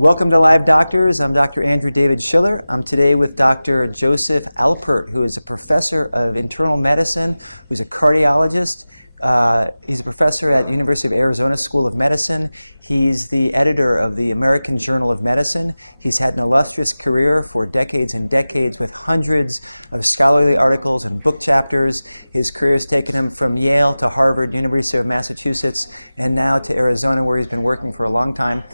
Welcome to Live Doctors. I'm Dr. Andrew David Schiller. I'm today with Dr. Joseph Alpert, who is a professor of internal medicine, who's a cardiologist. He's a professor at University of Arizona School of Medicine. He's the editor of the American Journal of Medicine. He's had an illustrious career for decades and decades with hundreds of scholarly articles and book chapters. His career has taken him from Yale to Harvard, University of Massachusetts, and now to Arizona, where he's been working for a long time.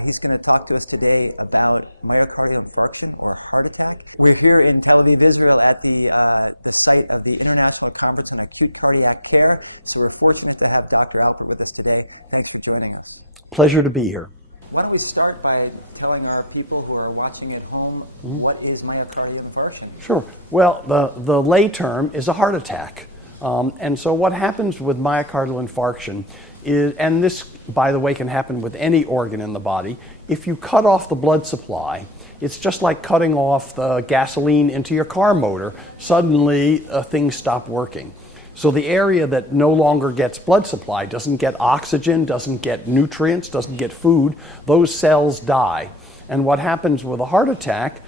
He's going to talk to us today about myocardial infarction or heart attack. We're here in Tel Aviv, Israel at the site of the International Conference on Acute Cardiac Care. So we're fortunate to have Dr. Alpert with us today. Thanks for joining us. Pleasure to be here. Why don't we start by telling our people who are watching at home what is myocardial infarction? Sure. Well, the lay term is a heart attack. And so what happens with myocardial infarction is, and this, by the way, can happen with any organ in the body, if you cut off the blood supply, it's just like cutting off the gasoline into your car motor. Suddenly, things stop working. So the area that no longer gets blood supply, doesn't get oxygen, doesn't get nutrients, doesn't get food, those cells die. And what happens with a heart attack,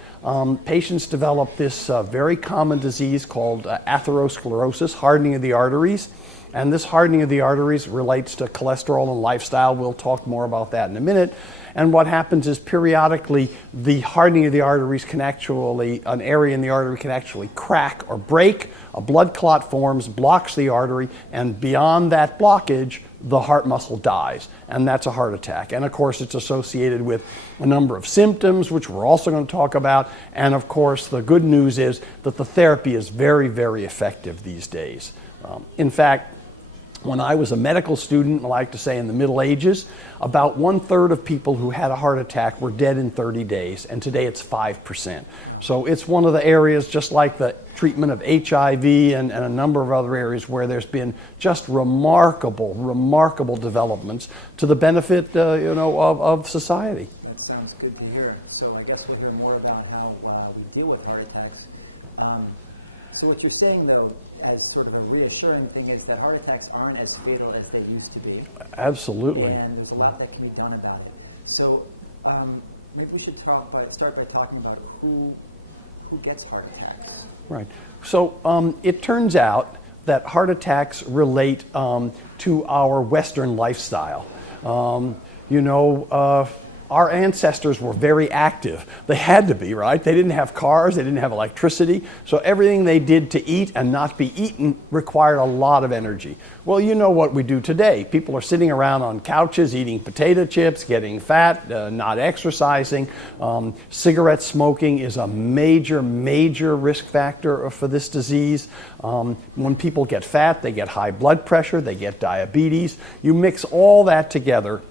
patients develop this very common disease called atherosclerosis, hardening of the arteries. And this hardening of the arteries relates to cholesterol and lifestyle. We'll talk more about that in a minute. And what happens is periodically the hardening of the arteries can actually, an area in the artery can actually crack or break. A blood clot forms, blocks the artery, and beyond that blockage, the heart muscle dies. And that's a heart attack. And of course, it's associated with a number of symptoms, which we're also going to talk about. And of course, the good news is that the therapy is very, very effective these days. In fact, when I was a medical student, I like to say in the Middle Ages, about 1/3 of people who had a heart attack were dead in 30 days, and today it's 5%. Wow. So it's one of the areas, just like the treatment of HIV and a number of other areas, where there's been just remarkable developments to the benefit of society. That sounds good to hear. So I guess we'll hear more about how we deal with heart attacks. So what you're saying, though, as sort of a reassuring thing, is that heart attacks aren't as fatal as they used to be. Absolutely. And there's a lot that can be done about it. So maybe we should start by talking about who gets heart attacks. Right. So it turns out that heart attacks relate to our Western lifestyle. Our ancestors were very active. They had to be, right? They didn't have cars, they didn't have electricity, so everything they did to eat and not be eaten required a lot of energy. Well, you know what we do today. People are sitting around on couches eating potato chips, getting fat, not exercising. Cigarette smoking is a major risk factor for this disease. When people get fat, they get high blood pressure, they get diabetes. You mix all that together,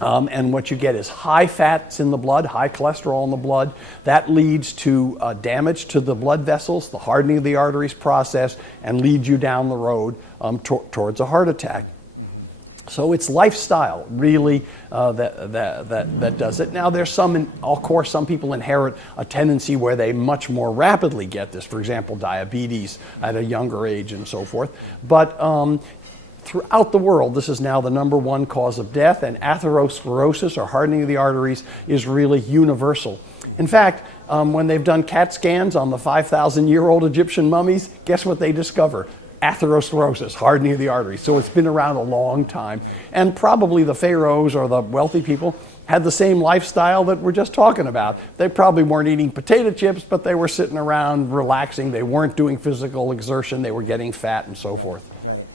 and what you get is high fats in the blood, high cholesterol in the blood. That leads to damage to the blood vessels, the hardening of the arteries process, and leads you down the road towards a heart attack. Mm-hmm. So it's lifestyle, really, that does it. Now, there's of course, some people inherit a tendency where they much more rapidly get this. For example, diabetes at a younger age and so forth. But throughout the world, this is now the #1 cause of death, and atherosclerosis, or hardening of the arteries, is really universal. In fact, when they've done CAT scans on the 5,000-year-old Egyptian mummies, guess what they discover? Atherosclerosis, hardening of the arteries. So it's been around a long time. And probably the pharaohs or the wealthy people had the same lifestyle that we're just talking about. Right. They probably weren't eating potato chips, but they were sitting around relaxing. They weren't doing physical exertion. They were getting fat and so forth. Right.